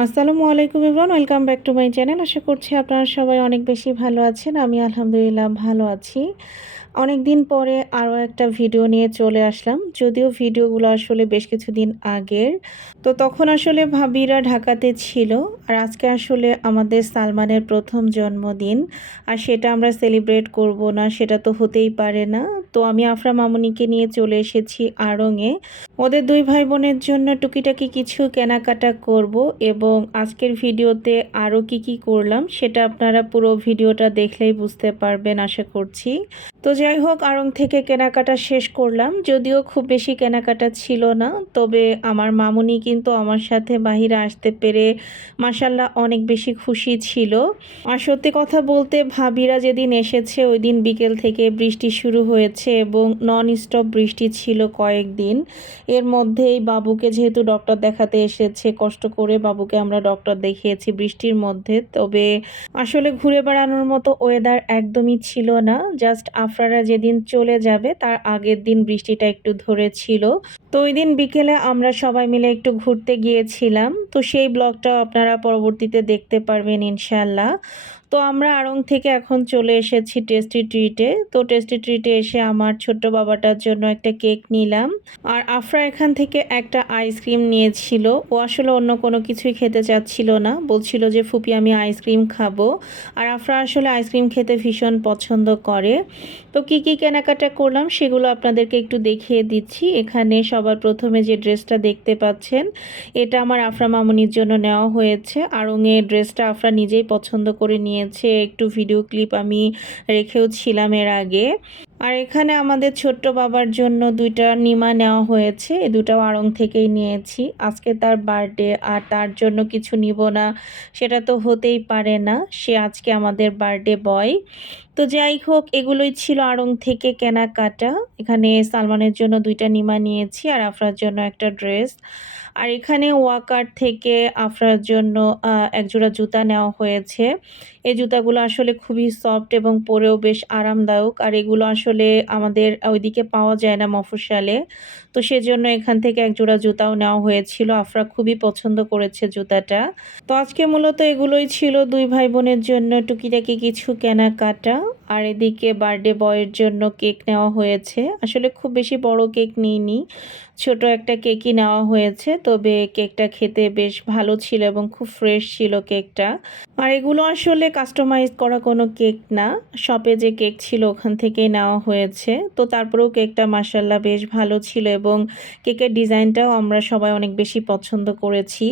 আসসালামু আলাইকুম everyone, welcome back to my channel. আশা করছি আপনারা সবাই অনেক বেশি ভালো আছেন। আমি আলহামদুলিল্লাহ ভালো আছি। অনেক দিন পরে আরও একটা ভিডিও নিয়ে চলে আসলাম। যদিও ভিডিওগুলো আসলে বেশ কিছুদিন আগের। তো তখন আসলে ভাবিরা ঢাকাতে ছিল। আর আজকে আসলে আমাদের সালমানের প্রথম জন্মদিন। আর সেটা আমরা সেলিব্রেট করব না, সেটা তো হতেই পারে না। তো আমি আফরা মামুনিকে নিয়ে চলে এসেছি আড়ংয়ে। ওদের দুই ভাই বোনের জন্য টুকিটাকি কিছু কেনাকাটা করব এবং আজকের ভিডিওতে আরও কি করলাম সেটা আপনারা পুরো ভিডিওটা দেখলেই বুঝতে পারবেন আশা করছি। তো যাই হোক, আড়ং থেকে কেনাকাটা শেষ করলাম। যদিও খুব বেশি কেনাকাটা ছিল না, তবে আমার মামুনি কিন্তু আমার সাথে বাহিরে আসতে পেরে মাশাল্লাহ অনেক বেশি খুশি ছিল। আর সত্যি কথা বলতে ভাবিরা যেদিন এসেছে ওই দিন বিকেল থেকে বৃষ্টি শুরু হয়েছে এবং নন স্টপ বৃষ্টি ছিল কয়েকদিন। এর মধ্যেই বাবুকে যেহেতু ডক্টর দেখাতে এসেছে, কষ্ট করে বাবুকে আমরা ডক্টর দেখিয়েছি বৃষ্টির মধ্যে। তবে আসলে ঘুরে বেড়ানোর মতো ওয়েদার একদমই ছিল না। জাস্ট আফরারা যেদিন চলে যাবে তার আগের দিন বৃষ্টিটা একটু ধরেছিল। তো ওই দিন বিকেলে আমরা সবাই মিলে একটু ঘুরতে গিয়েছিলাম। তো সেই ব্লগটাও আপনারা পরবর্তীতে দেখতে পারবেন ইনশাল্লাহ। তো আমরা আড়ং থেকে এখন চলে এসেছি টেস্টি ট্রিটে। তো টেস্টি ট্রিটে এসে আমার ছোট্ট বাবাটার জন্য একটা কেক নিলাম। আর আফরা এখান থেকে একটা আইসক্রিম নিয়েছিল। ও আসলে অন্য কোনো কিছুই খেতে চাচ্ছিল না, বলছিল যে ফুপি আমি আইসক্রিম খাবো। আর আফরা আসলে আইসক্রিম খেতে ভীষণ পছন্দ করে। তো কি কেনাকাটা করলাম সেগুলো আপনাদেরকে একটু দেখিয়ে দিচ্ছি। এখানে সবার প্রথমে যে ড্রেসটা দেখতে পাচ্ছেন, এটা আমার আফরা মামুনির জন্য নেওয়া হয়েছে। আড়ংয়ে ড্রেসটা আফরা নিজেই পছন্দ করে নিয়েছে। একটু ভিডিও ক্লিপ আমি রেখেও ছিলাম এর আগে। আর এখানে আমাদের ছোট্ট বাবার জন্য দুইটা নিমা নেওয়া হয়েছে। এই দুটাও আড়ং থেকেই নিয়েছি। আজকে তার বার্থডে, আর তার জন্য কিছু নিব না সেটা তো হতেই পারে না। সে আজকে আমাদের বার্থডে বয়। তো যাই হোক, এগুলোই ছিল আড়ং থেকে কেনাকাটা। এখানে সালমানের জন্য দুইটা নিমা নিয়েছি আর আফরার জন্য একটা ড্রেস। আর এখানে ওয়াকার থেকে আফরার জন্য একজোড়া জুতা নেওয়া হয়েছে। এই জুতাগুলো আসলে খুবই সফট এবং পরেও বেশ আরামদায়ক। আর এগুলো আসলে আমাদের ওইদিকে পাওয়া যায় না মফস্বলে। তো সেজন্য এখান থেকে একজোড়া জুতাও নেওয়া হয়েছিল। আফরা খুবই পছন্দ করেছে জুতাটা। তো আজকে মূলত এগুলোই ছিল দুই ভাই বোনের জন্য টুকিটাকি কিছু কেনাকাটা। আর এদিকে বার্থডে বয়ের জন্য কেক নেওয়া হয়েছে। আসলে খুব বেশি বড় কেক নিইনি, ছোট একটা কেকই নেওয়া হয়েছে। তবে কেকটা খেতে বেশ ভালো ছিল এবং খুব ফ্রেশ ছিল কেকটা। আর এগুলো আসলে কাস্টমাইজ করা কোনো কেক না, শপে যে কেক ছিল ওখান থেকেই নেওয়া হয়েছে। তো তারপরেও কেকটা মাশাল্লাহ বেশ ভালো ছিল এবং কেকের ডিজাইনটাও আমরা সবাই অনেক বেশি পছন্দ করেছি।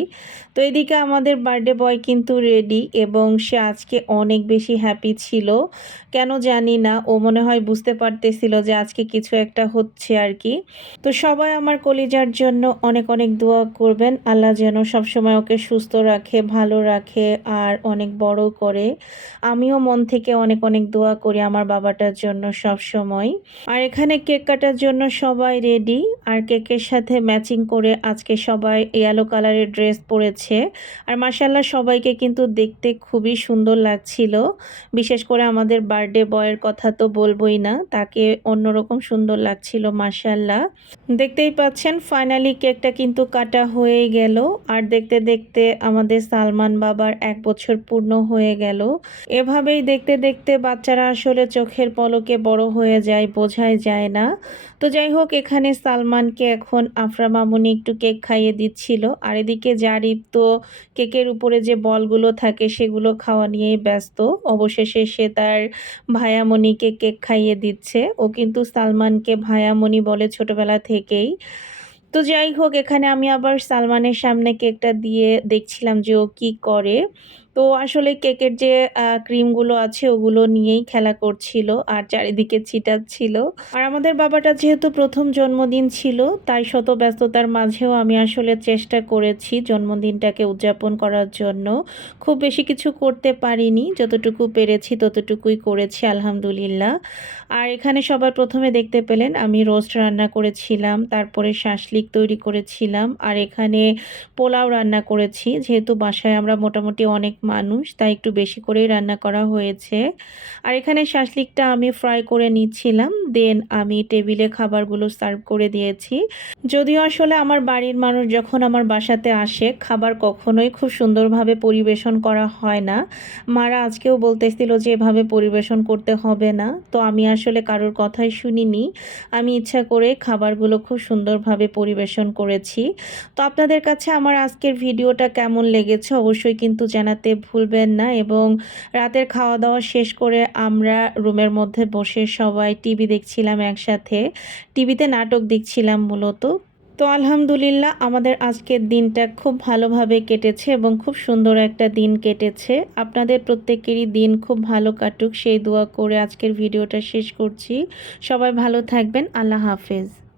তো এদিকে আমাদের বার্থডে বয় কিন্তু রেডি এবং সে আজকে অনেক বেশি হ্যাপি ছিল। কেন জানি না, ও মনে হয় বুঝতে পারতেছিল যে আজকে কিছু একটা হচ্ছে আর কি। তো সবাই আমার কলিজার জন্য অনেক অনেক দোয়া করবেন। আল্লাহ যেন সবসময় ওকে সুস্থ রাখে, ভালো রাখে আর অনেক বড় করে। আমিও মন থেকে অনেক অনেক দোয়া করি আমার বাবাটার জন্য সব সময়। আর এখানে কেক কাটার জন্য সবাই রেডি। আর কেকের সাথে ম্যাচিং করে আজকে সবাই ইয়েলো কালারের ড্রেস পরেছে। আর মাশাল্লাহ সবাইকে কিন্তু দেখতে খুবই সুন্দর লাগছিল। বিশেষ করে আমাদের বার্থডে বয়ের কথা তো বলবোই না, তাকে অন্যরকম সুন্দর লাগছিল মাশাল্লাহ। দেখতেই পাচ্ছেন ফাইনালি কেকটা কিন্তু কাটা হয়ে গেল। আর দেখতে দেখতে আমাদের সালমান বাবার 1 বছর পূর্ণ হয়ে গেল। এভাবেই দেখতে দেখতে বাচ্চারা আসলে চোখের পলকে বড় হয়ে যায়, বোঝাই যায় না। তো যাই হোক, এখানে সালমানকে এখন আফরা মামুনি একটু কেক খাইয়ে দিচ্ছিল। আর এদিকে জারিফ তো কেকের উপরে যে বলগুলো থাকে সেগুলো খাওয়া নিয়েই ব্যস্ত। অবশেষে সে তার ভায়ামণিকে কেক খাইয়ে দিচ্ছে। ও কিন্তু সালমানকে ভায়ামণি বলে ছোটবেলা থেকেই। তো যাই হোক, এখানে আমি আবার সালমানের সামনে কেকটা দিয়ে দেখছিলাম যে ও কি করে। তো আসলে কেকের যে ক্রিমগুলো আছে ওগুলো নিয়েই খেলা করছিল আর চারিদিকে ছিটাচ্ছিল। আর আমাদের বাবাটা যেহেতু প্রথম জন্মদিন ছিল, তাই শত ব্যস্ততার মাঝেও আমি আসলে চেষ্টা করেছি জন্মদিনটাকে উদযাপন করার জন্য। খুব বেশি কিছু করতে পারিনি, যতটুকু পেরেছি ততটুকুই করেছি আলহামদুলিল্লাহ। আর এখানে সবার প্রথমে দেখতে পেলেন আমি রোস্ট রান্না করেছিলাম, তারপরে শাসলিক তৈরি করেছিলাম, আর এখানে পোলাও রান্না করেছি। যেহেতু বাসায় আমরা মোটামুটি অনেক মানুষ, তাই একটু বেশি করেই রান্না করা হয়েছে। আর এখানে শাসলিকটা আমি ফ্রাই করে নিচ্ছিলাম। দেন আমি টেবিলে খাবারগুলো সার্ভ করে দিয়েছি। যদিও আসলে আমার বাড়ির মানুষ যখন আমার বাসাতে আসে, খাবার কখনোই খুব সুন্দরভাবে পরিবেশন করা হয় না। মারা আজকেও বলতেছিল যে এভাবে পরিবেশন করতে হবে না। তো আমি আসলে কারোর কথাই শুনিনি। আমি ইচ্ছা করে খাবারগুলো খুব সুন্দরভাবে পরিবেশন করেছি। তো আপনাদের কাছে আমার আজকের ভিডিওটা কেমন লেগেছে অবশ্যই কিন্তু জানাতে ভুলবেন না। এবং রাতের খাওয়া দাওয়া শেষ করে আমরা রুমের মধ্যে বসে সবাই টিভি দেখছিলাম একসাথে। টিভিতে নাটক দেখছিলাম মূলত। তো আলহামদুলিল্লাহ আমাদের আজকের দিনটা খুব ভালোভাবে কেটেছে এবং খুব সুন্দর একটা দিন কেটেছে। আপনাদের প্রত্যেকেরই দিন খুব ভালো কাটুক সেই দোয়া করে আজকের ভিডিওটা শেষ করছি। সবাই ভালো থাকবেন। আল্লাহ হাফেজ।